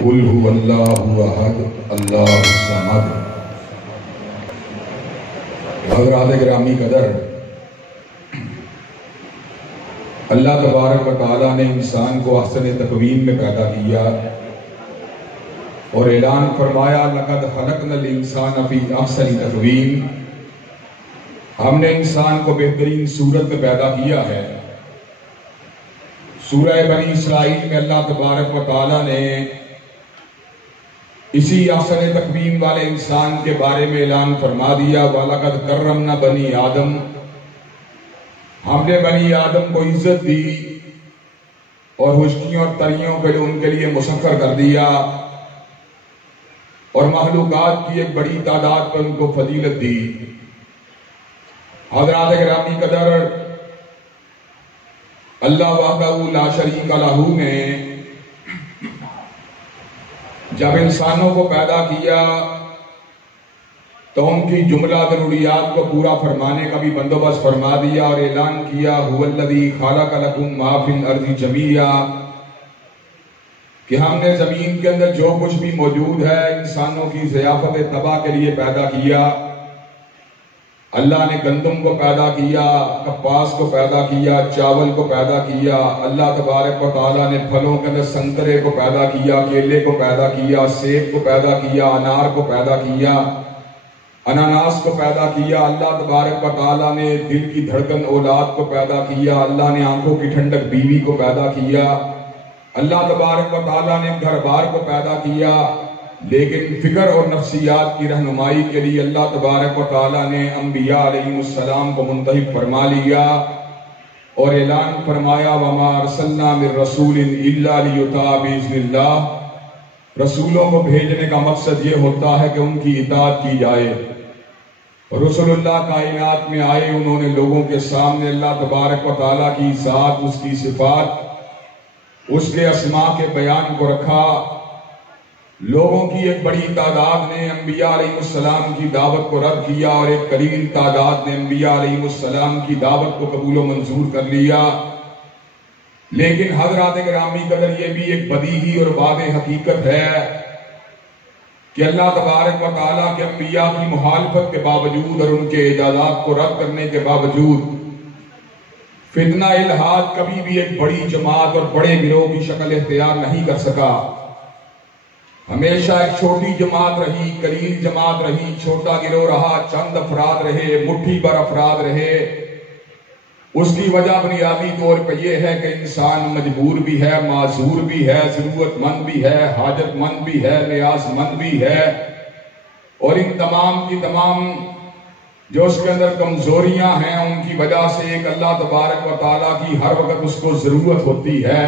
قل هو اللہ احد اللہ الصمد۔ حضرات گرامی قدر، اللہ تبارک و تعالیٰ نے انسان کو احسن تقویم میں پیدا کیا اور اعلان فرمایا لقد خلقنا الانسان فی احسن تقویم۔ ہم نے انسان کو بہترین صورت میں پیدا کیا ہے۔ سورہ بنی اسرائیل میں اللہ تبارک و تعالیٰ نے اسی احسن تقویم والے انسان کے بارے میں اعلان فرما دیا وَلَقَدْ كَرَّمْنَا بَنِي آدم۔ ہم نے بنی آدم کو عزت دی اور خشکیوں اور تریوں کے ان کے لیے مسخر کر دیا اور مخلوقات کی ایک بڑی تعداد پر ان کو فضیلت دی۔ حضرات گرامی قدر، اللہ وحدہ لا شریک لہ نے جب انسانوں کو پیدا کیا تو ان کی جملہ ضروریات کو پورا فرمانے کا بھی بندوبست فرما دیا اور اعلان کیا هو الذی خلق لکم ما فی الارض جمیعا، کہ ہم نے زمین کے اندر جو کچھ بھی موجود ہے انسانوں کی ضیافت تباہ کے لیے پیدا کیا۔ اللہ نے گندم کو پیدا کیا، کپاس کو پیدا کیا، چاول کو پیدا کیا۔ اللہ تبارک و تعالیٰ نے پھلوں کے اندر سنترے کو پیدا کیا، کیلے کو پیدا کیا، سیب کو پیدا کیا، انار کو پیدا کیا، اناناس کو پیدا کیا۔ اللہ تبارک و تعالیٰ نے دل کی دھڑکن اولاد کو پیدا کیا۔ اللہ نے آنکھوں کی ٹھنڈک بیوی کو پیدا کیا۔ اللہ تبارک و تعالیٰ نے گھر بار کو پیدا کیا، لیکن فکر اور نفسیات کی رہنمائی کے لیے اللہ تبارک و تعالیٰ نے انبیاء علیہ السلام کو منتخب فرما لیا اور اعلان فرمایا وَمَا أَرْسَلْنَا مِن رَّسُولٍ إِلَّا لِيُطَاعَ بِإِذْنِ اللَّهِ۔ رسولوں کو بھیجنے کا مقصد یہ ہوتا ہے کہ ان کی اطاعت کی جائے۔ رسول اللہ کائنات میں آئے، انہوں نے لوگوں کے سامنے اللہ تبارک و تعالیٰ کی ذات، اس کی صفات، اس کے اسماء کے بیان کو رکھا۔ لوگوں کی ایک بڑی تعداد نے انبیاء علیہ السلام کی دعوت کو رد کیا اور ایک قلیل تعداد نے انبیاء علیہ السلام کی دعوت کو قبول و منظور کر لیا۔ لیکن حضرات گرامی قدر، یہ بھی ایک بدیہی اور واضح حقیقت ہے کہ اللہ تبارک و تعالیٰ کے انبیاء کی مخالفت کے باوجود اور ان کے اجازات کو رد کرنے کے باوجود فتنہ الہاد کبھی بھی ایک بڑی جماعت اور بڑے گروہ کی شکل اختیار نہیں کر سکا۔ ہمیشہ ایک چھوٹی جماعت رہی، قلیل جماعت رہی، چھوٹا گروہ رہا، چند افراد رہے، مٹھی بھر افراد رہے۔ اس کی وجہ بنیادی طور پہ یہ ہے کہ انسان مجبور بھی ہے، معذور بھی ہے، ضرورت مند بھی ہے، حاجت مند بھی ہے، نیاز مند بھی ہے، اور ان تمام کی تمام جو اس کے اندر کمزوریاں ہیں ان کی وجہ سے ایک اللہ تبارک و تعالیٰ کی ہر وقت اس کو ضرورت ہوتی ہے۔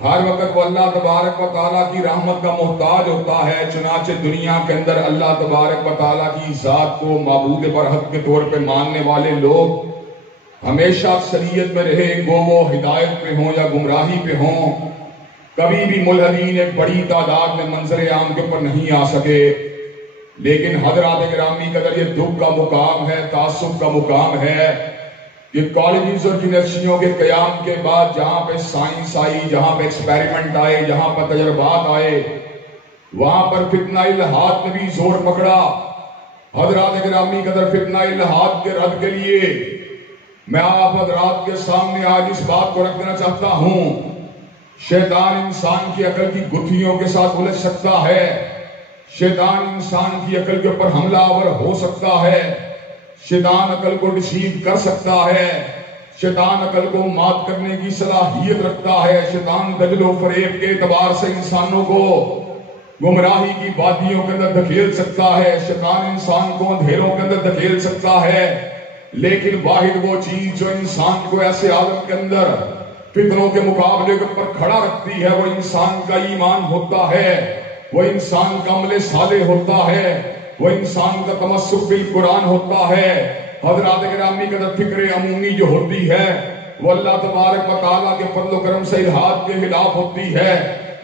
ہر وقت وہ اللہ تبارک و تعالیٰ کی رحمت کا محتاج ہوتا ہے۔ چنانچہ دنیا کے اندر اللہ تبارک و تعالیٰ کی ذات کو معبود برحق کے طور پہ ماننے والے لوگ ہمیشہ اکثریت میں رہے، گو وہ ہدایت پہ ہوں یا گمراہی پہ ہوں۔ کبھی بھی ملحدین ایک بڑی تعداد میں منظر عام کے اوپر نہیں آ سکے۔ لیکن حضرات گرامی قدر، یہ دکھ کا مقام ہے، تعصب کا مقام ہے کہ کالجز اور یونیورسٹیوں کے قیام کے بعد جہاں پہ سائنس آئی، جہاں پہ ایکسپیریمنٹ آئے، جہاں پر تجربات آئے، وہاں پر فتنہ الہاد نے بھی زور پکڑا۔ حضرات گرامی قدر، فتنہ الہاد کے رد کے لیے میں آپ حضرات کے سامنے آج اس بات کو رکھنا چاہتا ہوں، شیطان انسان کی عقل کی گتھیوں کے ساتھ الجھ سکتا ہے، شیطان انسان کی عقل کے اوپر حملہ آور ہو سکتا ہے، شیطان عقل کو ڈسیو کر سکتا ہے، شیطان عقل کو مات کرنے کی صلاحیت رکھتا ہے، شیطان دجل و فریب کے اعتبار سے انسانوں کو گمراہی کی وادیوں کے اندر دھکیل سکتا ہے، شیطان انسان کو اندھیروں کے اندر دھکیل سکتا ہے۔ لیکن واحد وہ چیز جو انسان کو ایسے عالم کے اندر فتنوں کے مقابلے کے اوپر کھڑا رکھتی ہے، وہ انسان کا ایمان ہوتا ہے، وہ انسان کا عمل صالح ہوتا ہے، وہ انسان کا تمسک بالقرآن ہوتا ہے۔ حضرات گرامی قدر، فکر عمومی جو ہوتی ہے وہ اللہ تبارک و تعالیٰ کے فضل و کرم سے الہاد کے خلاف ہوتی ہے،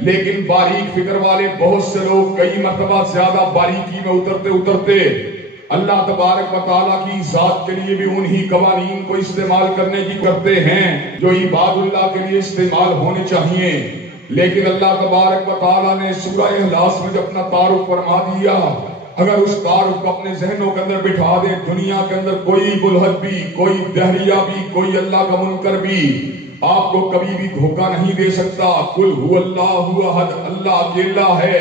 لیکن باریک فکر والے بہت سے لوگ کئی مرتبہ زیادہ باریکی میں اترتے اترتے اللہ تبارک و تعالیٰ کی ذات کے لیے بھی انہی قوانین کو استعمال کرنے کی کرتے ہیں جو عباد اللہ کے لیے استعمال ہونے چاہیے۔ لیکن اللہ تبارک و تعالیٰ نے سورہ اخلاص میں جب اپنا تعارف فرما دیا، اگر اس تعارف کو اپنے ذہنوں کے اندر بٹھا دیں، دنیا کے اندر کوئی ملحد بھی، کوئی دہریہ بھی، کوئی اللہ کا منکر بھی آپ کو کبھی بھی دھوکہ نہیں دے سکتا۔ قل هو اللہ احد، اللہ اکیلا ہے،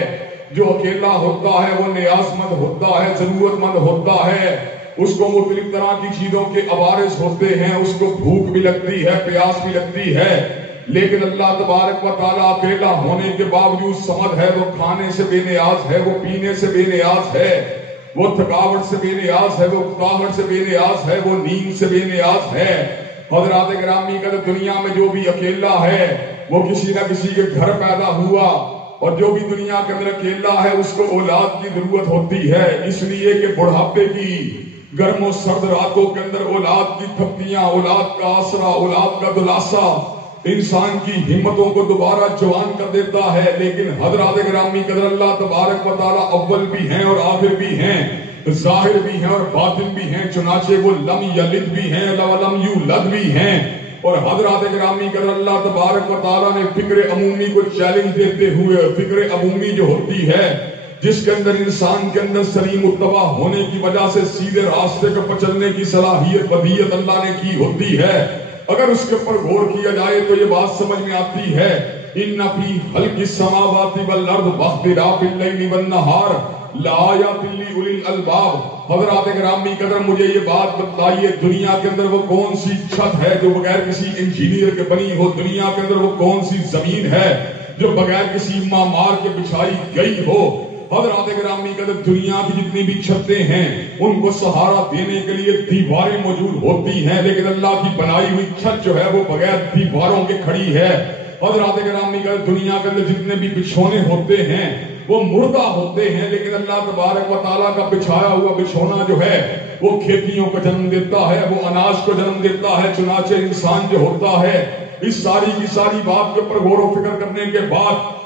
جو اکیلا ہوتا ہے وہ نیاز مند ہوتا ہے، ضرورت مند ہوتا ہے، اس کو مختلف طرح کی چیزوں کے عوارض ہوتے ہیں، اس کو بھوک بھی لگتی ہے، پیاس بھی لگتی ہے، لیکن اللہ تبارک و تعالیٰ اکیلا ہونے کے باوجود صمد ہے، وہ کھانے سے بے نیاز ہے، وہ پینے سے بے نیاز ہے، وہ تھکاوٹ سے بے نیاز ہے، وہ اکتاہٹ سے بے نیاز ہے، وہ نیند سے بے نیاز ہے۔ حضرات گرامی کا دنیا میں جو بھی اکیلا ہے وہ کسی نہ کسی کے گھر پیدا ہوا، اور جو بھی دنیا کے اندر اکیلا ہے اس کو اولاد کی ضرورت ہوتی ہے، اس لیے کہ بڑھاپے کی گرم و سرد راتوں کے اندر اولاد کی تھپکیاں، اولاد کا آسرا، اولاد کا دلاسا انسان کی ہمتوں کو دوبارہ جوان کر دیتا ہے۔ لیکن حضرات گرامی قدر اللہ تبارک و تعالیٰ اول بھی ہیں اور آخر بھی ہیں، ظاہر بھی ہیں اور باطن بھی ہیں، چنانچہ وہ لم یلد بھی ہیں ولم یولد بھی ہیں۔ اور حضرات گرامی قدر اللہ تبارک و تعالیٰ نے فکر عمومی کو چیلنج دیتے ہوئے، فکر عمومی جو ہوتی ہے جس کے اندر انسان کے اندر سلیم اتباع ہونے کی وجہ سے سیدھے راستے پر چلنے کی صلاحیت ودیت اللہ نے کی ہوتی ہے، اگر اس کے اوپر غور کیا جائے تو یہ بات سمجھ میں آتی ہے، ان فی خلق السماوات والارض واختلاف اللیل والنہار لآیات لأولی الالباب۔ حضرات گرامی قدر مجھے یہ بات بتلائیے، دنیا کے اندر وہ کون سی چھت ہے جو بغیر کسی انجینئر کے بنی ہو؟ دنیا کے اندر وہ کون سی زمین ہے جو بغیر کسی معمار کے بچھائی گئی ہو؟ حضرات گرامی قدر دنیا کی جتنی بھی چھتیں ہیں ان کو سہارا دینے کے لیے دیواریں موجود ہوتی ہیں، لیکن اللہ کی بنائی ہوئی چھت جو ہے وہ بغیر دیواروں کے کھڑی ہے۔ حضرات گرامی قدر دنیا کے اندر جتنے بھی بچھونے ہوتے ہیں وہ مردہ ہوتے ہیں، لیکن اللہ تبارک و تعالیٰ کا بچھایا ہوا بچھونا جو ہے وہ کھیتیوں کو جنم دیتا ہے، وہ اناج کو جنم دیتا ہے۔ چنانچہ انسان جو ہوتا ہے اس ساری کی ساری بات کے اوپر غور و فکر کرنے کے بعد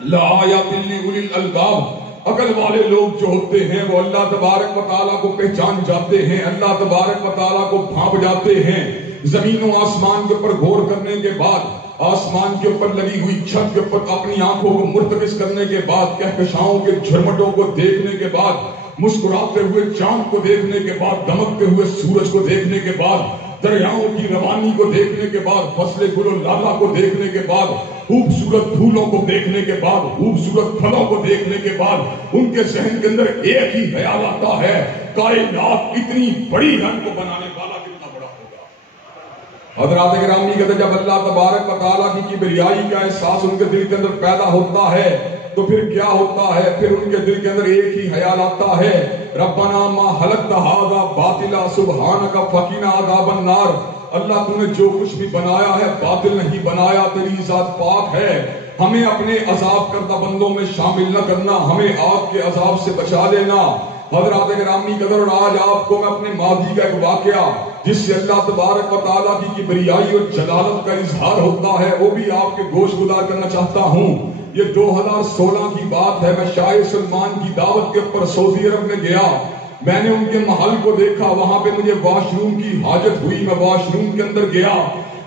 لآیات لأولی الالباب، عقل والے لوگ جو ہوتے ہیں وہ اللہ تبارک و تعالیٰ کو پہچان جاتے ہیں، اللہ تبارک و تعالیٰ کو بھانپ جاتے ہیں۔ زمین و آسمان کے اوپر غور کرنے کے بعد، آسمان کے اوپر لگی ہوئی چھت کے اوپر اپنی آنکھوں کو مرتکز کرنے کے بعد، کہکشاؤں کے جھرمٹوں کو دیکھنے کے بعد، مسکراتے ہوئے چاند کو دیکھنے کے بعد، دمکتے ہوئے سورج کو دیکھنے کے بعد، دریاؤں کی روانی کو دیکھنے کے بعد، فصل گل و لالا کو دیکھنے کے بعد، خوبصورت پھولوں کو دیکھنے کے بعد، خوبصورت پھلوں کو دیکھنے کے بعد ان کے ذہن کے اندر ایک ہی خیال آتا ہے، کائنات اتنی بڑی رنگ کو بنانے والا کتنا بڑا ہوگا۔ حضرات گرامی کہتے ہیں جب اللہ تبارک و تعالیٰ کی کبریائی کا احساس ان کے دل کے اندر پیدا ہوتا ہے تو پھر کیا ہوتا ہے؟ پھر ان کے دل کے اندر ایک ہی خیال آتا ہے، ربنا ما خلقت ھذا باطلا سبحانک فقنا عذاب النار۔ اللہ تو نے جو کچھ بھی بنایا ہے باطل نہیں بنایا، تیری ذات پاک ہے، ہمیں اپنے عذاب کردہ بندوں میں شامل نہ کرنا، ہمیں آگ کے عذاب سے بچا لینا۔ حضرات گرامی قدر، اور آج آپ کو میں اپنے ماضی کا ایک واقعہ جس سے اللہ تبارک و تعالیٰ کی کبریائی اور جلالت کا اظہار ہوتا ہے وہ بھی آپ کے گوش گزار کرنا چاہتا ہوں۔ یہ 2016 کی بات ہے، میں شاہ سلمان کی دعوت کے اوپر سعودی عرب میں گیا، میں نے ان کے محل کو دیکھا، وہاں پہ مجھے واش روم کی حاجت ہوئی، میں واش روم کے اندر گیا،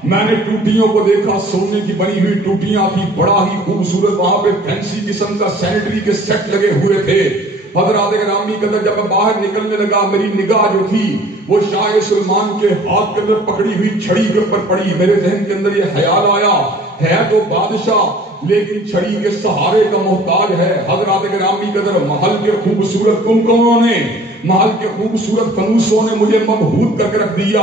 میں نے ٹوٹیوں کو دیکھا، سونے کی بنی ہوئی ٹوٹیاں تھی، بڑا ہی خوبصورت، وہاں پہ فینسی قسم کا سینیٹری کے سیٹ لگے ہوئے تھے۔ حضرات گرامی قدر جب میں باہر نکلنے لگا میری نگاہ جو تھی وہ شاہ سلمان کے ہاتھ کے اندر پکڑی ہوئی چھڑی کے اوپر پڑی۔ میرے ذہن کے اندر یہ خیال آیا، ہے تو بادشاہ لیکن چھڑی کے سہارے کا محتاج ہے۔ حضرات گرامی قدر محل کے خوبصورت کمکموں نے، محل کے خوبصورت فنوسوں نے مجھے مبہوت کر کے رکھ دیا۔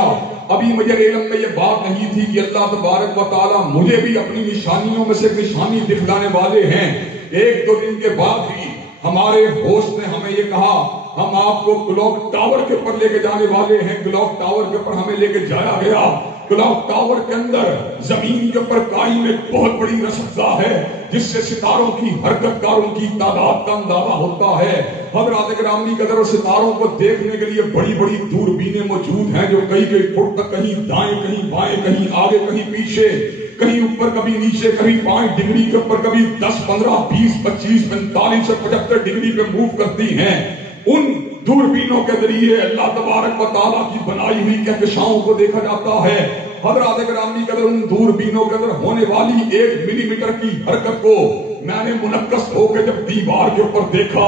ابھی مجھے علم میں یہ بات نہیں تھی کہ اللہ تبارک و تعالیٰ مجھے بھی اپنی نشانیوں میں سے نشانی دکھلانے والے ہیں۔ ایک دو دن کے بعد ہی ہمارے ہوسٹ نے ہمیں یہ کہا ہم آپ کو کلاک ٹاور کے اوپر لے کے جانے والے ہیں۔ کلاک ٹاور کے اوپر ہمیں لے کے جایا گیا۔ کلاک ٹاور کے اندر زمین کے اوپر قائم ایک بہت بڑی رصدگاہ ہے جس سے ستاروں کی حرکت کاروں کی تعداد کا اندازہ ہوتا ہے۔ حضرات گرامی قدر، اور ستاروں کو دیکھنے کے لیے بڑی بڑی دوربینیں موجود ہیں جو کئی کئی فٹ تک، کہیں دائیں کہیں بائیں، کہیں آگے کہیں پیچھے، کہیں اوپر کبھی نیچے، کبھی 5 ڈگری کے اوپر، کبھی 10 15 20 25 45 سے 75 ڈگری پہ موو کرتی ہیں۔ ان دوربینوں کے ذریعے اللہ تبارک و تعالیٰ کی بنائی ہوئی کہکشاؤں کو دیکھا جاتا ہے۔ حضرات گرامی قدر ان دوربینوں کے اندر ہونے والی 1 ملی میٹر کی حرکت کو میں نے منعکس ہو کے جب دیوار کے اوپر دیکھا،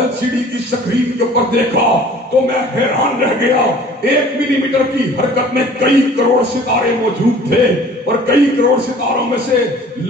LCD کی سکرین کے اوپر دیکھا تو میں حیران رہ گیا۔ 1 ملی میٹر کی حرکت میں کئی کروڑ ستارے موجود تھے، اور کئی کروڑ ستاروں میں سے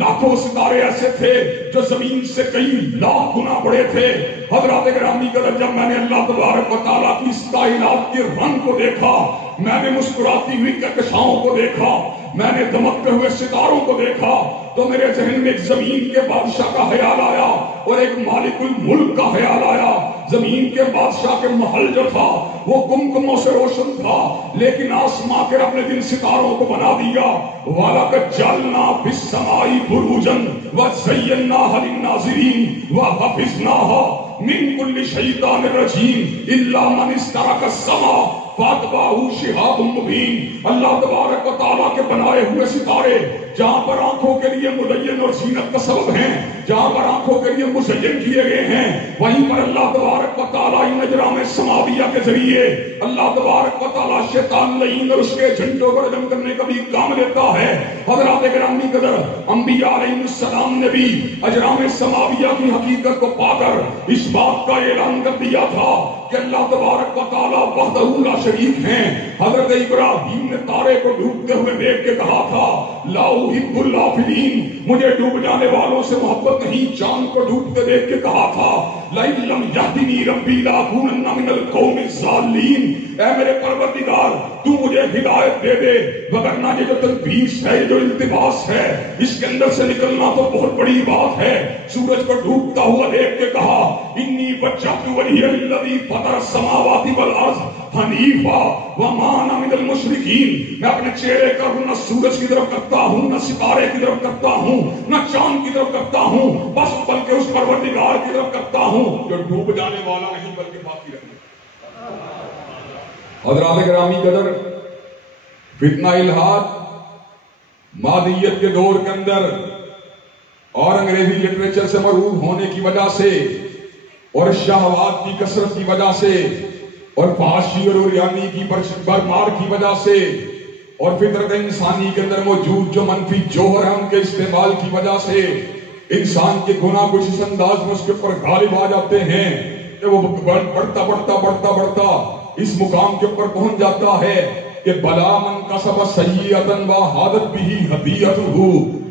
لاکھوں ستارے ایسے تھے جو زمین سے کئی لاکھ گنا بڑے تھے۔ حضرات گرامی قدر جب میں نے اللہ تبارک و تعالیٰ کی اس کائنات کے رنگ کو دیکھا، میں نے مسکراتی ہوئی کہکشاؤں کو دیکھا، میں نے دمکتے ہوئے ستاروں کو دیکھا، تو میرے ذہن میں ایک زمین کے بادشاہ کا خیال آیا اور ایک مالک الملک کا خیال آیا۔ زمین کے بادشاہ کے محل جو تھا وہ کمکموں سے روشن تھا، لیکن آسمان کے رب نے جن ستاروں کو بنا دیا، وَلَقَدْ جَعَلْنَا فِي السَّمَاءِ بُرُوجًا وَزَيَّنَّاهَا لِلنَّاظِرِينَ وَحَفِظْنَاهَا مِن كُلِّ شَيْطَانٍ رَجِيمٍ إِلَّا مَنِ اسْتَرَقَ السَّمَاءَ فَاتْبَعَهُ شِهَابٌ مُبِينٌ۔ اللہ تبارک و تعالیٰ کے بنائے ہوئے ستارے جہاں پر آنکھوں کے لیے مزین اور زینت کا سبب ہیں، جہاں پر آنکھوں کے لیے مزین کیے گئے ہیں، وہیں پر اللہ تبارک و تعالیٰ ان اجرام سماویہ کے ذریعے اللہ تبارک و تعالیٰ شیطان لعین اور اس کے جھنڈوں کو رجم کرنے کا بھی کام لیتا ہے۔ حضرات گرامی قدر انبیاء علیہ السلام نے بھی اجرام سماویہ کی حقیقت کو پا کر اس بات کا اعلان کر دیا تھا کہ اللہ تبارک و تعالیٰ وحدہ لا شریک ہیں۔ حضرت ابراہیم نے تارے کو ڈوبتے ہوئے دیکھ کے کہا تھا لا احب الافلین، مجھے ڈوب جانے والوں سے محبت نہیں۔ چاند کو ڈوبتے دیکھ کے کہا تھا لئن لم یہدنی ربی لاکونن من القوم الضالین، اے میرے پروردگار تو مجھے ہدایت دے دے، وگرنہ یہ جو تلبیس ہے، یہ جو التباس ہے، اس کے اندر سے نکلنا تو بہت بڑی بات ہے۔ سورج کو ڈوبتا ہوا دیکھ کے کہا انی وجہت وجہی للذی فطر السماوات والارض حنیفا وما انا من المشرکین، میں اپنے چہرے کا نہ سورج کی طرف کرتا ہوں، نہ ستارے کی طرف کرتا ہوں، نہ چاند کی طرف کرتا ہوں، بس بلکہ اس پروردگار کی طرف کرتا ہوں جو ڈوب جانے والا نہیں بلکہ باقی رہنے۔ حضرات گرامی قدر، فتنہ الہاد مادیت کے دور کے اندر اور انگریزی لٹریچر سے مرعوب ہونے کی وجہ سے اور شہوات کی کثرت کی وجہ سے اور فحاشی اور عریانی کی برمار کی وجہ سے اور فطرت انسانی کے اندر موجود جو منفی جوہر ہیں ان کے استعمال کی وجہ سے انسان کے گناہ کچھ اس انداز میں اس کے اوپر غالب آ جاتے ہیں کہ وہ بڑھتا اس مقام کے اوپر پہنچ جاتا ہے کہ بلا من کسب سیئۃ وحاطت بہ خطیئتہ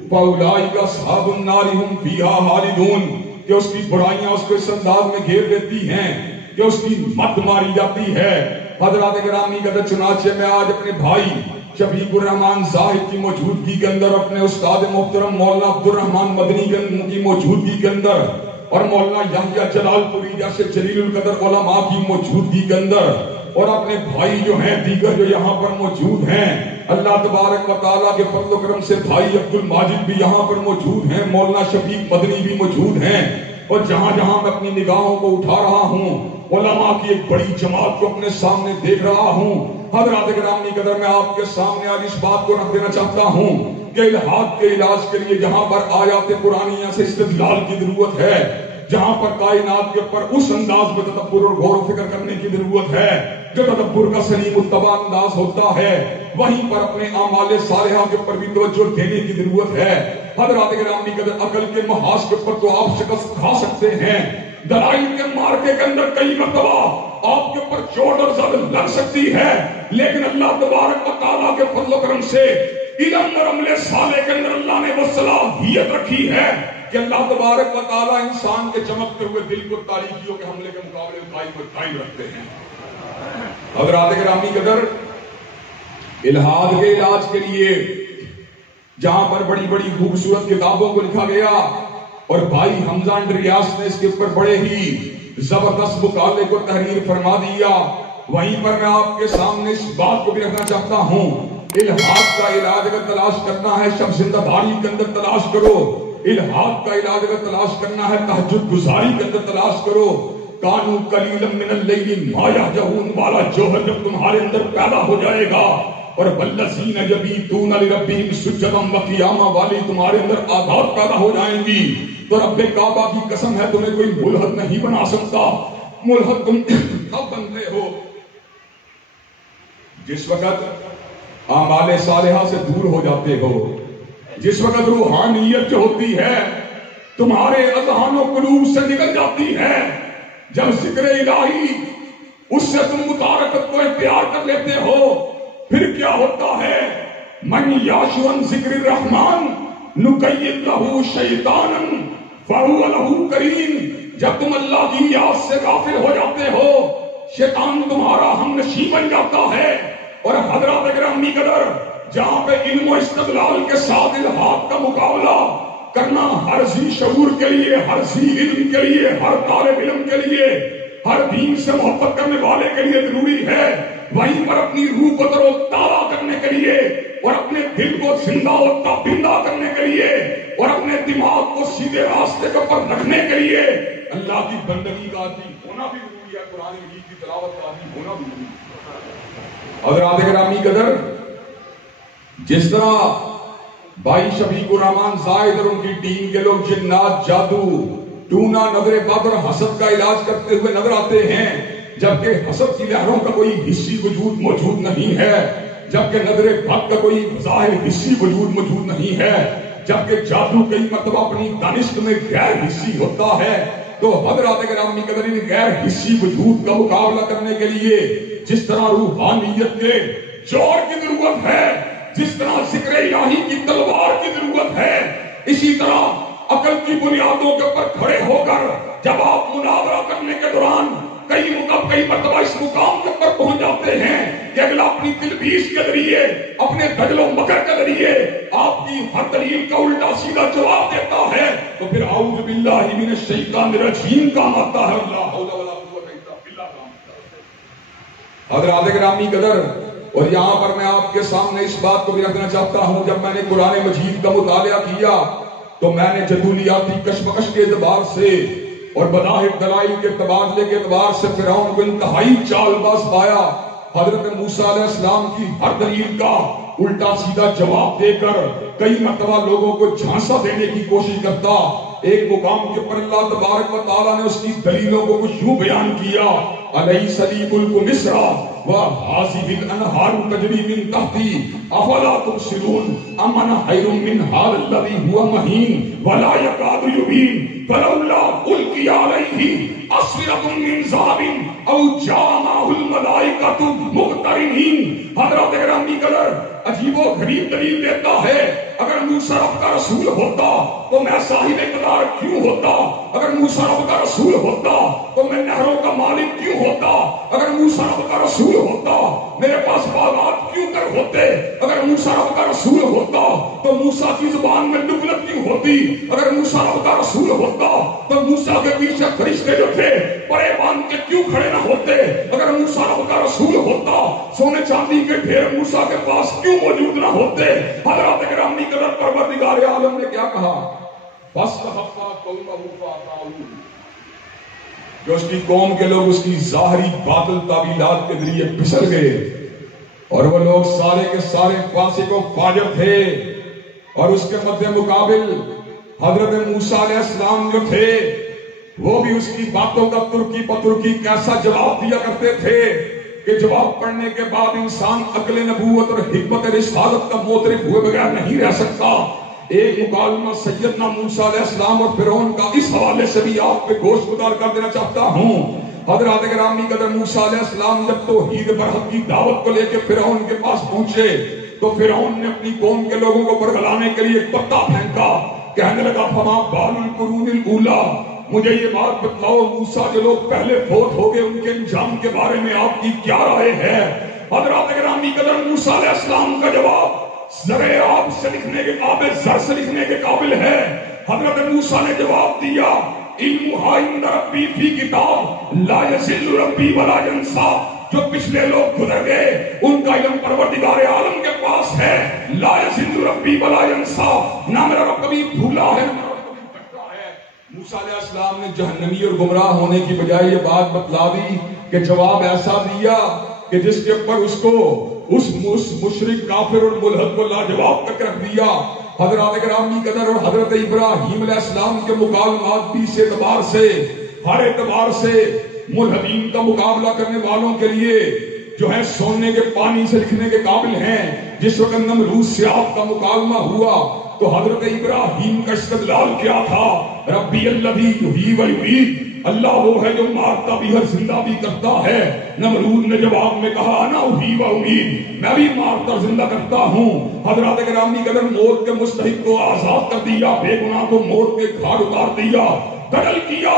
فاولئک اصحاب النار هم فیہا خالدون، کہ اس کی برائیاں اس کو اس انداز میں گھیر لیتی ہیں کہ اس کی مت ماری جاتی ہے۔ حضرات گرامی قدر، چنانچہ میں آج اپنے بھائی شفیق الرحمان زاہد کی موجودگی کے اندر، اپنے استاد محترم مولانا عبد الرحمان مدنی کی موجودگی کے اندر اور مولانا یحییٰ جلال پوری جیسے جلیل القدر علماء کی موجودگی کے اندر اور اپنے بھائی جو ہیں دیگر جو یہاں پر موجود ہیں، اللہ تبارک و تعالیٰ کے فضل و کرم سے بھائی عبد الماجد بھی یہاں پر موجود ہیں، مولانا شفیق مدنی بھی موجود ہیں، اور جہاں جہاں میں اپنی نگاہوں کو اٹھا رہا ہوں علماء کی ایک بڑی جماعت کو اپنے سامنے دیکھ رہا ہوں۔ حضرات گرامی قدر، میں آپ کے سامنے آج اس بات کو رکھ دینا چاہتا ہوں کہ الحاد کے علاج کے لیے جہاں پر آیات قرآنیہ سے استدلال کی ضرورت ہے، جہاں پر کائنات کے اوپر اس انداز میں تدبر اور غور و فکر کرنے کی ضرورت ہے جو تدبر کا سلیم الطبع انداز ہوتا ہے، وہیں پر اپنے اعمال صالحہ کے اوپر بھی توجہ دینے کی ضرورت ہے۔ حضرات گرامی قدر، عقل کے محاذ کے اوپر تو آپ شکست کھا سکتے ہیں، دلائل کے مارکے کے اندر کئی مرتبہ آپ کے اوپر چوٹ اور زد لگ سکتی ہے، لیکن اللہ تبارک و تعالیٰ کے فضل و کرم سے علم اور عمل صالح کے اندر اللہ نے وہ صلاحیت رکھی ہے کہ اللہ تبارک و تعالیٰ انسان کے چمکتے ہوئے دل کو تاریکیوں کے حملے کے مقابلے قائم رکھتے ہیں۔ حضرات گرامی قدر، الحاد کے علاج کے لیے جہاں پر بڑی بڑی خوبصورت کتابوں کو لکھا گیا اور بھائی حمزہ اندریاس نے اس کے اوپر بڑے ہی زبردست مقالے کو تحریر فرما دیا، وہیں پر میں آپ کے سامنے اس بات کو بھی رکھنا چاہتا ہوں، الحاد کا علاج اگر تلاش کرنا ہے شب زندہ داری کے اندر تلاش کرو، الحاد کا علاج اگر تلاش کرنا ہے تہجد گزاری کے اندر تلاش کرو۔ کانو قلیلا من اللیل ما یہجعون والا جوہر جب تمہارے اندر پیدا ہو جائے گا اور والذین یبیتون لربہم سجدا وقیاما والی تمہارے اندر عادات پیدا ہو جائیں گی، تو رب کعبہ کی قسم ہے تمہیں کوئی ملحد نہیں بنا سکتا۔ ملحد تم کب بنتے ہو؟ جس وقت اعمال صالحہ سے دور ہو جاتے ہو. جس وقت روحانیت جو ہوتی ہے تمہارے اذہان و قلوب سے نکل جاتی ہے، جب ذکر الہی اس سے تم متارکت کو اختیار کر لیتے ہو، پھر کیا ہوتا ہے؟ من یعش عن ذکر الرحمن نقید لہ شیطانا فہو لہ قرین. جب تم اللہ کی یاد سے غافل ہو جاتے ہو، شیطان تمہارا ہم نشیں بن جاتا ہے. اور حضرات گرامی قدر، جہاں پہ علم و استدلال کے ساتھ الحاد کا مقابلہ کرنا ہر ذی شعور کے لیے، ہر ذی علم کے لیے، ہر طالب علم کے لیے، ہر دین سے محبت کرنے والے کے لیے ضروری ہے، وہیں پر اپنی روح کو تر و تازہ کرنے کے لیے اور اپنے دل کو زندہ و تابندہ کرنے کے لیے اور اپنے دماغ کو سیدھے راستے کے اوپر رکھنے کے لیے اللہ کی بندگی کا عادی ہونا بھی ضروری ہے، قرآن مجید کی تلاوت کا عادی ہونا بھی ضروری ہے. حضرات گرامی قدر، جس طرح بھائی شفیق الرحمان زاہد اور ان کی ٹیم کے لوگ جنات، جادو، ٹونا، نظر بد اور حسد کا علاج کرتے ہوئے نظر آتے ہیں، جبکہ حسد کی لہروں کا کوئی حصی وجود موجود نہیں ہے، جبکہ نظر بد کا کوئی ظاہر حصی وجود موجود نہیں ہے، جبکہ جادو کئی مرتبہ اپنی دانش میں غیر حصی ہوتا ہے. تو حضرات گرامی قدر، ان غیر حصی وجود کا مقابلہ کرنے کے لیے جس طرح روحانیت کے جوہر کی ضرورت ہے، جس طرح ذکر الہی کی تلوار کی ضرورت ہے، اسی طرح عقل کی بنیادوں کے اوپر کھڑے ہو کر جب آپ مناظرہ کرنے کے دوران کئی مرتبہ اس مقام کے اوپر پہنچ جاتے ہیں کہ اگلا اپنی تلبیس کے ذریعے، اپنے دجل و مکر کے ذریعے آپ کی ہر دلیل کا الٹا سیدھا جواب دیتا ہے، تو پھر اعوذ باللہ من الشیطان الرجیم کا آتا ہے، لا حول ولا قوت الا باللہ کا آتا ہے. حضرات گرامی قدر، اور یہاں پر میں آپ کے سامنے اس بات کو بھی رکھنا چاہتا ہوں، جب میں نے قرآن مجید کا مطالعہ کیا تو میں نے جدولیاتی کشمکش کے اعتبار سے اور بظاہر دلائل کے تبادلے کے اعتبار سے فرعون کو انتہائی چال باز پایا. حضرت موسیٰ علیہ السلام کی ہر دلیل کا الٹا سیدھا جواب دے کر کئی مرتبہ لوگوں کو جھانسا دینے کی کوشش کرتا. ایک مقام کے پر اللہ تبارک و تعالیٰ نے اس کی دلیلوں کو کچھ یوں بیان کیا، علیہ سلیب مصر وَهَٰذِهِ الْأَنْهَارُ تَجْرِي مِن تَحْتِي أَفَلَا تُبْصِرُونَ أَمْ أَنَا خَيْرٌ مِّنْ هَٰذَا الَّذِي هُوَ مَهِينٌ وَلَا يَكَادُ يُبِينُ فَلَوْلَا أُلْقِيَ عَلَيْهِ أَسْوِرَةٌ مِّن ذَهَبٍ أَوْ جَاءَ مَعَهُ الْمَلَائِكَةُ مُقْتَرِنِينَ. حضرات گرامی قدر، عجیب و غریب دلیل دیتا ہے، اگر موسیٰ رب کا رسول ہوتا تو میں صاحب اقتدار کیوں ہوتا؟ اگر موسیٰ رب کا رسول ہوتا تو میں نہروں کا مالک کیوں ہوتا؟ اگر موسیٰ رب کا رسول ہوتا میرے پاس باغات کیوں کر ہوتے؟ اگر موسیٰ رب کا رسول ہوتا تو موسیٰ کی زبان میں نبوت کیوں ہوتی؟ اگر موسیٰ رب کا رسول ہوتا تو موسیٰ کے پیچھے فرشتے جو تھے پرے باندھ کے کیوں کھڑے نہ ہوتے؟ اگر موسیٰ رب کا رسول ہوتا سونے چاندی کے ڈھیر موسیٰ کے پاس کیوں موجود نہ ہوتے؟ حضرات گرامی قدر، پروردگار عالم نے کیا کہا؟ فَاسْتَخَفَّ قَوْمَهُ فَأَطَاعُوهُ. جو اس کی قوم کے لوگ اس کی ظاہری باطل تعویلات کے ذریعے پھسل گئے، اور وہ لوگ سارے کے سارے فاسق و فاجر تھے، اور اس کے مد مقابل حضرت موسیٰ علیہ السلام جو تھے وہ بھی اس کی باتوں کا ترکی پترکی کیسا جواب دیا کرتے تھے کہ جواب پڑھنے کے بعد انسان عقل نبوت اور حکمت رسالت کا معترف ہوئے بغیر نہیں رہ سکتا. ایک مکالمہ سیدنا موسیٰ علیہ السلام اور فرعون کا اس حوالے سے بھی آپ پہ گوشت گزار کر دینا چاہتا ہوں. حضرات گرامی قدر، موسیٰ علیہ السلام جب توحید برحق کی دعوت کو لے کے فرعون کے پاس پہنچے تو فرعون نے اپنی قوم کے لوگوں کو برگلانے کے لیے ایک پتا پھینکا، کہنے لگا فما بال القرون الاولیٰ، مجھے یہ بات بتلاؤ موسیٰ جو لوگ پہلے فوت ہو گئے ان کے انجام کے بارے میں آپ کی کیا رائے ہے؟ حضرات گرامی قدر، موسیٰ علیہ السلام کا جواب زرے آب سے لکھنے کے قابل، زر سے لکھنے کے قابل ہے. حضرت موسیٰ نے جواب دیا، علمھا عند ربی فی کتاب لا یضل ربی ولا ینسا. جو پچھلے لوگ گزر گئے ان کا علم پروردگار عالم کے پاس ہے. لا یضل ربی ولا ینسا، نہ میرا رب کبھی بھولا ہے نہ میرا رب کبھی بھٹکا ہے. موسیٰ علیہ السلام نے جہنمی اور گمراہ ہونے کی بجائے یہ بات بتلا دی کہ جواب ایسا دیا کہ جس کے اوپر اس کو اس مشرک کافر اور ملحد کو لاجواب تک رکھ دیا. حضرات گرامی قدر، اور حضرت ابراہیم علیہ السلام کے مکالمات بھی اس اعتبار سے، ہر اعتبار سے ملحدین کا مقابلہ کرنے والوں کے لیے جو ہے سونے کے پانی سے لکھنے کے قابل ہیں. جس وقت نمرود سے آپ کا مکالمہ ہوا تو حضرت ابراہیم کا استدلال کیا تھا؟ ربی الذی یحیی و یمیت، اللہ وہ ہے جو مارتا بھی ہے زندہ بھی کرتا ہے. نمرود نے جواب میں کہا انا احیی و امیت، میں بھی مارتا زندہ کرتا ہوں. حضرات گرامی قدر موت کے مستحق کو آزاد کر دیا، بے گناہ کو موت کے گھاٹ اتار دیا، قتل کیا،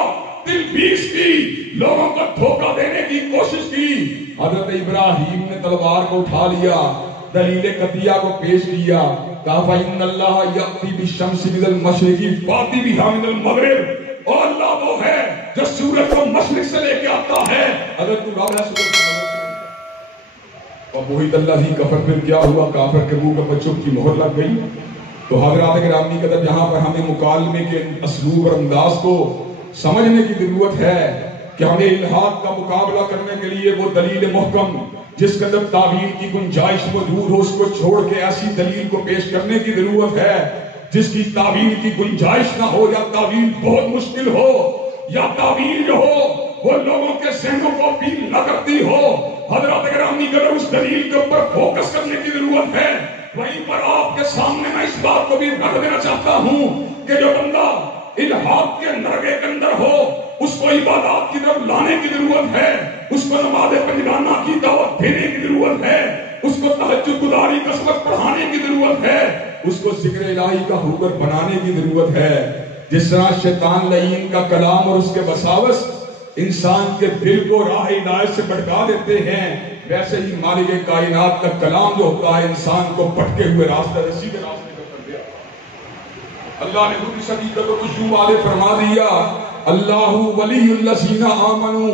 دل بیس کی، لوگوں کو دھوکہ دینے کی کوشش کی. حضرت ابراہیم نے تلوار کو اٹھا لیا، دلیل قطعیہ کو پیش کیا، کہا فإن اللہ یأتی بالشمس من المشرق فأتی بہا من المغرب، اور اللہ وہ ہے جو سورج کو مشرق سے لے کے آتا ہے. اگر تو رب ہے سورج کو مغرب سے، اور وہی اللہ ہی کفر. پھر کیا ہوا؟ کافر کے منہ پر بچوں کی مہر لگ گئی. تو حضرات گرامی قدر جہاں پر ہمیں مکالمے کے اسلوب اور انداز کو سمجھنے کی ضرورت ہے کہ ہمیں الہاد کا مقابلہ کرنے کے لیے وہ دلیل محکم جس کے اندر تعویل کی گنجائش موجود ہو اس کو چھوڑ کے ایسی دلیل کو پیش کرنے کی ضرورت ہے جس کی تعویل کی گنجائش نہ ہو، یا تعویل بہت مشکل ہو، یا تعویل جو ہو وہ لوگوں کے ذہنوں کو اپیل نہ کرتی ہو. حضرات گرامی اگر اس دلیل کے اوپر فوکس کرنے کی ضرورت ہے. وہیں پر آپ کے سامنے میں اس بات کو بھی رکھ دینا چاہتا ہوں کہ جو بندہ الہاد کے نرگے کے اندر ہو اس کو عبادات کی طرف لانے کی ضرورت ہے، اس کو نماز پنجگانہ کی دعوت دینے کی ضرورت ہے، اس کو تہجد گزاری کا سبق پڑھانے کی ضرورت ہے، اس کو ذکر الہی کا حکم بنانے کی ضرورت ہے. جس طرح شیطان لعین کا کلام اور اس کے وساوس انسان کے دل کو راہ ہدایت سے بھٹکا دیتے ہیں، ویسے ہی مالک کائنات کا کلام جو ہوتا ہے انسان کو بھٹکے ہوئے راستے سیدھے راستے پر کر دیا. اللہ نے خود اس حقیقت کو خوشبو والے فرما دیا، اللہ ولی الذین آمنوا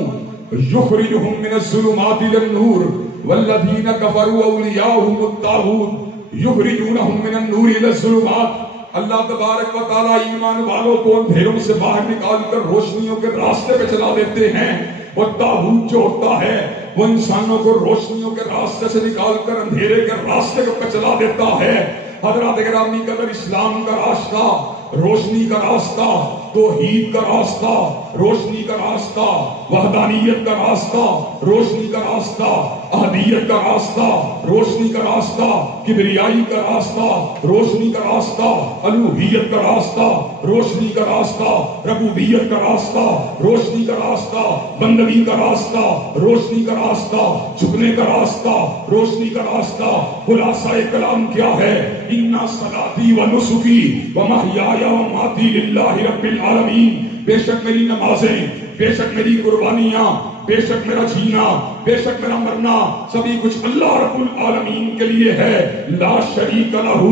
یخرجہم من الظلمات الی النور والذین کفروا اولیاؤہم الطاغوت یخرجونہم من النور الی الظلمات. اللہ تبارک و تعالی ایمان والوں کو اندھیروں سے باہر نکال کر روشنیوں کے راستے پہ چلا دیتے ہیں. اور طاغوت جو ہوتا ہے وہ انسانوں کو روشنیوں کے راستے سے نکال کر اندھیرے کے راستے پہ چلا دیتا ہے. حضرات گرامی قدر اسلام کا راستہ، روشنی کا راستہ، توحید کا راستہ، روشنی کا راستہ، وحدانیت کا راستہ، روشنی کا راستہ، احدیت کا راستہ، روشنی کا راستہ، کبریائی کا راستہ، روشنی کا راستہ، الوہیت کا راستہ، روشنی کا راستہ، ربوبیت کا راستہ، روشنی کا راستہ، بندگی کا راستہ، روشنی کا راستہ، جھکنے کا راستہ، روشنی کا راستہ. خلاصہ کلام کیا ہے؟ اِنَّ صَلَاتِي وَنُسُكِي وَمَحْيَايَ وَمَمَاتِي لِلَّهِ رَبِّ العالمین. بے شک میری نمازیں، بے شک میری قربانیاں، بے شک میرا جینا، بے شک میرا مرنا سبھی کچھ اللہ رب العالمین کے لیے ہے. لا شریک لہ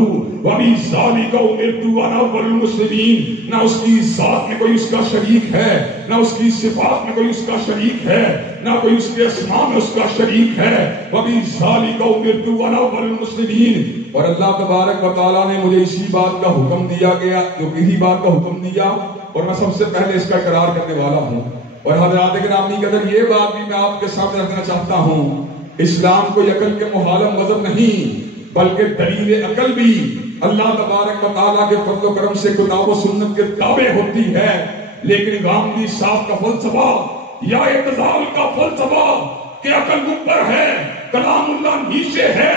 وبذالک امرت وانا اول المسلمین. نہ اس کی ذات میں کوئی اس کا شریک ہے، نہ اس کی صفات میں کوئی اس کا شریک ہے، نہ کوئی اس کے اسماء میں اس کا شریک ہے. وبذالک امرت وانا اول المسلمین. اور اللہ تبارک و تعالیٰ نے مجھے اسی بات کا حکم دیا گیا، جو کسی بات کا حکم دیا اور میں سب سے پہلے اس کا اقرار کرنے والا ہوں. اور حضرات گرامی قدر یہ بات بھی میں آپ کے سامنے رکھنا چاہتا ہوں، اسلام کوئی عقل کے محالم مذہب نہیں بلکہ دلیل عقل بھی اللہ تبارک و تعالیٰ کے فضل و کرم سے کتاب و سنت کے تابع ہوتی ہے. لیکن غامدی صاحب کا فلسفہ یا اعتزال کا فلسفہ کہ عقل اوپر ہے، کلام اللہ نیچے ہے،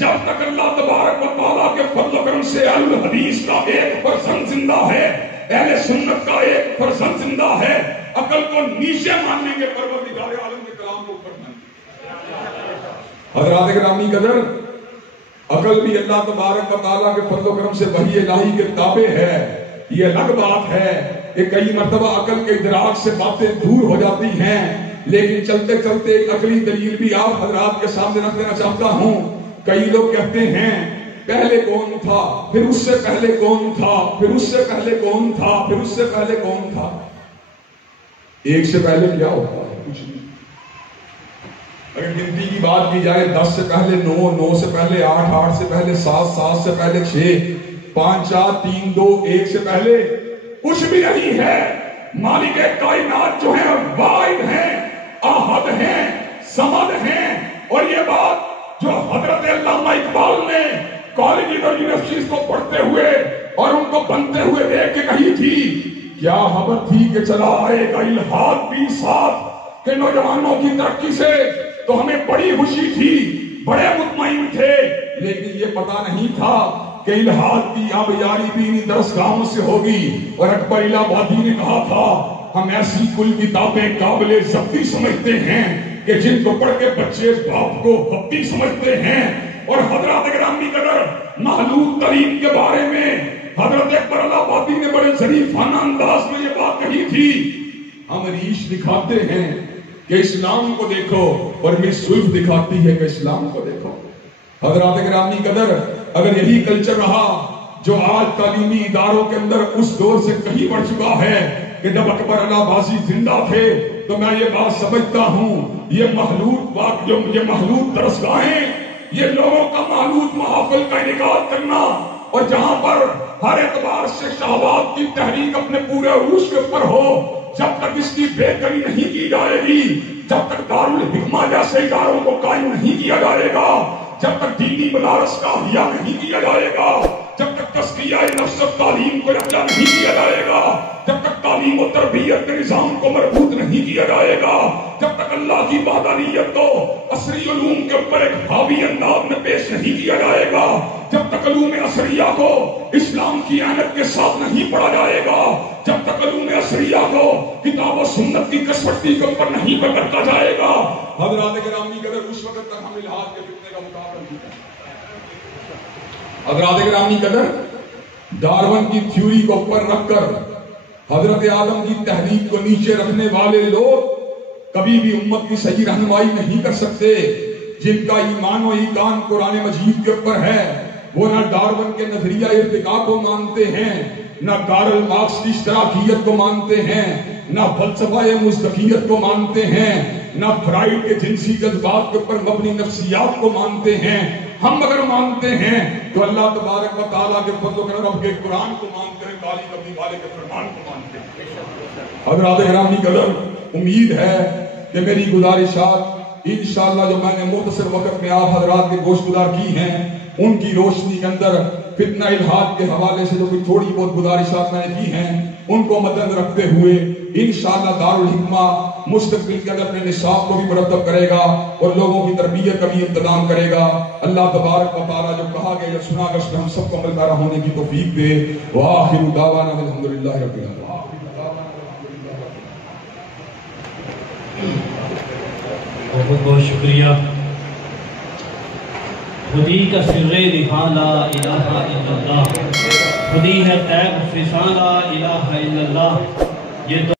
جب تک اللہ تبارک و تعالیٰ کے فضل و کرم سے اہل حدیث کا 1% زندہ ہے، اہل سنت کا 1% زندہ ہے، عقل کو نیچے ماننے کے پروردگار عالم کے کلام کو اوپر ماننے. حضرات گرامی قدر عقل بھی اللہ تبارک و تعالیٰ کے فضل و کرم سے وحی الہی کے تابع ہے. یہ الگ بات ہے کہ کئی مرتبہ عقل کے ادراک سے باتیں دور ہو جاتی ہیں، لیکن چلتے چلتے ایک عقلی دلیل بھی آپ حضرات کے سامنے رکھ دینا چاہتا ہوں. کئی لوگ کہتے ہیں پہلے کون تھا، پھر اس سے پہلے کون تھا، پھر اس سے پہلے کون تھا، پھر اس سے پہلے کون تھا. ایک سے پہلے کیا ہوتا ہے؟ کچھ نہیں. اگر گنتی کی بات کی جائے 10 سے پہلے 9، 9 سے پہلے 8، 8 سے پہلے 7، 7 سے پہلے 6، 5، 4، 3، 2، 1 سے پہلے کچھ بھی نہیں ہے. مالک کائنات جو ہیں واحد ہیں، احد ہیں، صمد ہیں. اور یہ بات جو حضرت علامہ اقبال نے کالجز اور یونیورسٹیز کو پڑھتے ہوئے اور ان کو بنتے ہوئے دیکھ کے کہی تھی، کیا خبر تھی کہ چلا آئے گا الہاد بھی ساتھ، کہ نوجوانوں کی ترقی سے تو ہمیں بڑی خوشی تھی، بڑے مطمئن تھے، لیکن یہ پتا نہیں تھا کہ الہاد کی آبیاری بھی انہی درسگاہوں سے ہوگی۔ اور اکبر الہ آبادی نے کہا تھا ہم ایسی کل کتابیں قابل ضبطی سمجھتے ہیں کہ جن کو پڑھ کے بچے باپ کو غبطی سمجھتے ہیں۔ اور حضرات گرامی قدر محلول تعلیم کے بارے میں حضرت اکبر الہ آبادی نے بڑے ظریفانہ انداز میں یہ بات کہی تھی۔ ہم ریش دکھاتے ہیں کہ اسلام کو دیکھو، اور مس سلف دکھاتی ہے کہ اسلام کو دیکھو۔ حضرات گرامی قدر اگر یہی کلچر رہا جو آج تعلیمی اداروں کے اندر اس دور سے کہیں بڑھ چکا ہے کہ جب اکبر الہ آبادی زندہ تھے تو میں یہ بات سمجھتا ہوں یہ محلول درسگاہیں، یہ لوگوں کا محلول محافل کا انعقاد کرنا، اور جہاں پر ہر اعتبار سے شہوات کی تحریک اپنے پورے عروج کے اوپر ہو، جب تک اس کی بہتری نہیں کی جائے گی، جب تک دارالحکمہ جیسے اداروں کو قائم نہیں کیا جائے گا، جب تک دینی مدارس کا احیاء نہیں کیا جائے گا، جب تک تزکیہ نفس تعلیم کو یکجا نہیں کیا جائے گا، جب تک تعلیم و تربیت کے نظام کو مربوط نہیں کیا جائے گا، جب تک اللہ کی وحدانیت کو عصری علوم کے اوپر ایک حاوی انداز میں پیش نہیں کیا جائے گا، جب تک علوم عصریہ کو اسلام کی اہمیت کے ساتھ نہیں پڑھا جائے گا، جب تک علوم عصریہ کو کتاب و سنت کی کسوٹی کے اوپر نہیں پکڑا جائے گا، حضرات گرامی قدر اس وقت تک ہم الہاد کے فتنے کا مقابلہ نہیں کر سکتے۔ حضرات گرامی قدر ڈارون کی تھیوری کو اوپر رکھ کر حضرت آدم کی تحریک کو نیچے رکھنے والے لوگ کبھی بھی امت کی صحیح رہنمائی نہیں کر سکتے۔ جن کا ایمان و ایقان قرآن مجید کے اوپر ہے وہ نہ ڈارون کے نظریہ ارتقاء کو مانتے ہیں، نہ کارل مارکس کی اشتراکیت کو مانتے ہیں، نہ فلسفہ مصداقیت کو مانتے ہیں، نہ فرائیڈ کے جنسی جذبات کے اوپر مبنی نفسیات کو مانتے ہیں۔ ہم اگر مانتے ہیں تو اللہ تبارک و تعالیٰ کے فضل و کرم کے قرآن کو مانتے ہیں، کالی کبھی والے کے فرمان کو مانتے ہیں۔ حضرات گرامی قدر امید ہے کہ میری گزارشات انشاءاللہ جو میں نے مختصر وقت میں آپ حضرات کے گوش گزار کی ہیں ان کی روشنی کے اندر فتنہ الہاد کے حوالے سے جو کوئی تھوڑی بہت گزارشات میں نے کی ہیں ان کو مدنظر رکھتے ہوئے انشاءاللہ دارالحکمہ مستقبل کے اندر اپنے نصاب کو بھی مرتب کرے گا اور لوگوں کی تربیت کا بھی انتظام کرے گا۔ اللہ تبارک و تعالیٰ جو کہا گیا یا سنا گشت ہم سب کو عمل پیرا ہونے کی توفیق دے۔ وآخر دعوانا الحمدللہ رب العالمین۔ بہت بہت شکریہ۔ خودی کا سر نہاں لا الہ الا اللہ، خودی ہے غیب فضا لا الہ الا اللہ۔ یہ